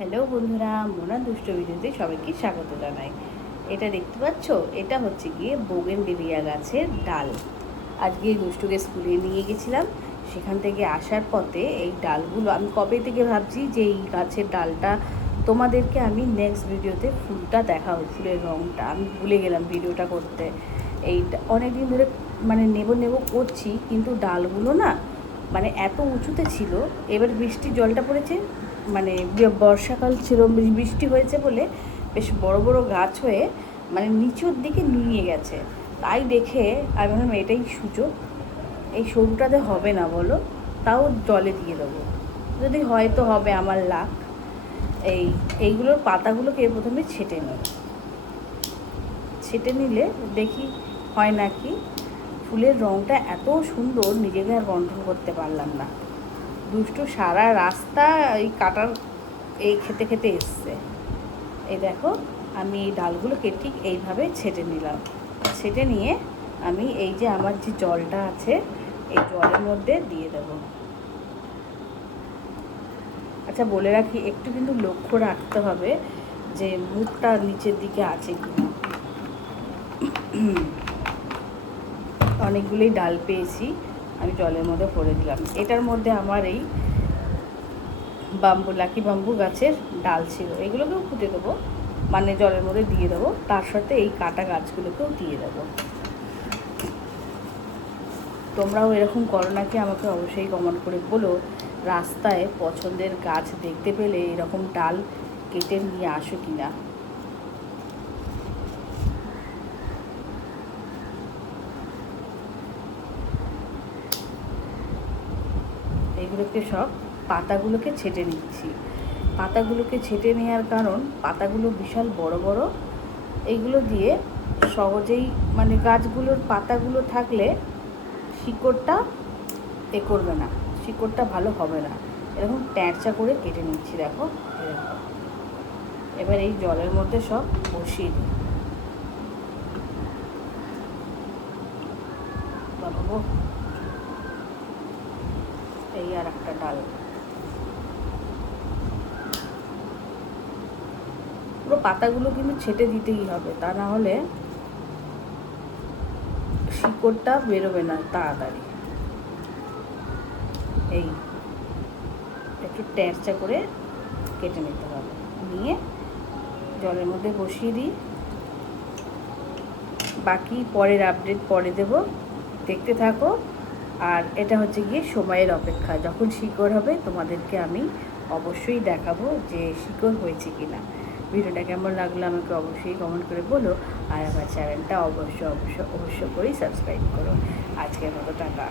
Hello বন্ধুরা, মোনা দুষ্ট ভিডিওতে সবাইকে স্বাগত জানাই। এটা দেখতে পাচ্ছ, এটা হচ্ছে গিয়ে বোগেনভেলিয়া গাছের ডাল। আজকে দুষ্টুকে স্কুলে নিয়ে গেছিলাম, সেখান থেকে আসার পথে এই ডালগুলো আমি কবে থেকে ভাবছি যে এই গাছের ডালটা তোমাদেরকে আমি নেক্সট ভিডিওতে ফুলটা দেখাবো, ফুলের রঙটা আমি ভুলে গেলাম ভিডিওটা করতে। এই অনেক দিন ধরে মানে নেব করছি, কিন্তু ডালগুলো না মানে এত উঁচুতে ছিল। এবার বৃষ্টির জলটা পড়েছে, মানে বর্ষাকাল ছিল, বৃষ্টি হয়েছে বলে বেশ বড় বড় গাছ হয়ে মানে নিচুর দিকে নিয়ে গেছে। তাই দেখে আমি ভাবলাম এটাই সুযোগ, এই সরুটাতে হবে না বলো, তাও জলে দিয়ে দেবো, যদি হয়তো হবে আমার লাক। এইগুলোর পাতাগুলোকে প্রথমে ছেটে নিলে দেখি হয় নাকি। ফুলের রঙটা এত সুন্দর, নিজেকে আর কন্ট্রোল করতে পারলাম না। দুষ্টু সারা রাস্তা এই কাটার খেতে খেতে এসছে। এই দেখো, আমি এই ডালগুলোকে ঠিক এইভাবে ছেটে নিলাম। ছেটে নিয়ে আমি এই যে আমার যে জলটা আছে, এই জলের মধ্যে দিয়ে দেবো। আচ্ছা বলে রাখি, একটু কিন্তু লক্ষ্য রাখতে হবে যে মুখটা নিচের দিকে আছে কিনা। অনেকগুলোই ডাল পেয়েছি, আমি জলের মধ্যে ভরে দিলাম। এটার মধ্যে আমার এই লাকি বাম্বু গাছের ডাল ছিল, এগুলোকেও ফুটে দেবো, মানে জলের মধ্যে দিয়ে দেবো। তার সাথে এই কাটা গাছগুলোকেও দিয়ে দেবো। তোমরাও এরকম করো নাকি আমাকে অবশ্যই কমেন্ট করে বলো। রাস্তায় পছন্দের গাছ দেখতে পেলে এরকম ডাল কেটে নিয়ে আসো কিনা। এইগুলোকে সব পাতাগুলোকে ছেটে নিচ্ছি। পাতাগুলোকে ছেটে নেওয়ার কারণ, পাতাগুলো বিশাল বড় বড়, এইগুলো দিয়ে সহজেই মানে গাছগুলোর পাতাগুলো থাকলে শিকড়টা করবে না, শিকড়টা ভালো হবে না। এরকম ট্যাঁচা করে কেটে নিচ্ছি, দেখো এরকম। এবার এই জলের মধ্যে সব বসিয়ে দিই। বাবা, এই আর একটা ডাল। পুরো পাতাগুলো কিন্তু ছেটে দিতেই হবে, তা না হলে শিকড়টা বেরোবে না তাড়াতাড়ি। এই একটু ট্যাঁচা করে কেটে নিতে হবে, নিয়ে জলের মধ্যে বসিয়ে দিই। বাকি পরের আপডেট পরে দেব, দেখতে থাকো। আর এটা হচ্ছে গিয়ে সময়ের অপেক্ষা, যখন শিকড় হবে তোমাদেরকে আমি অবশ্যই দেখাবো যে শিকড় হয়েছে কি না। ভিডিওটা কেমন লাগলো আমাকে অবশ্যই কমেন্ট করে বলো। আর আমার চ্যানেলটা অবশ্য করেই সাবস্ক্রাইব করো। আজকের মতো টাটা।